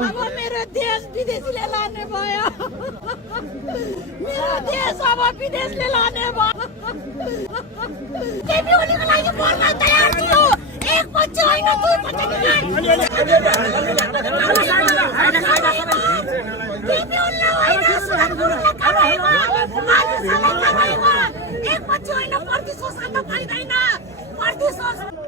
अब मेरो देश विदेशीले लाने भयो मेरो देश अब विदेशले लाने भयो केपी ओलीको लागि मर्न तयार थियो एक पछि होइन दुई पछि केपी ओलीलाई एक पछि होइन प्रति शोषण त पाइँदैन प्रति शोषण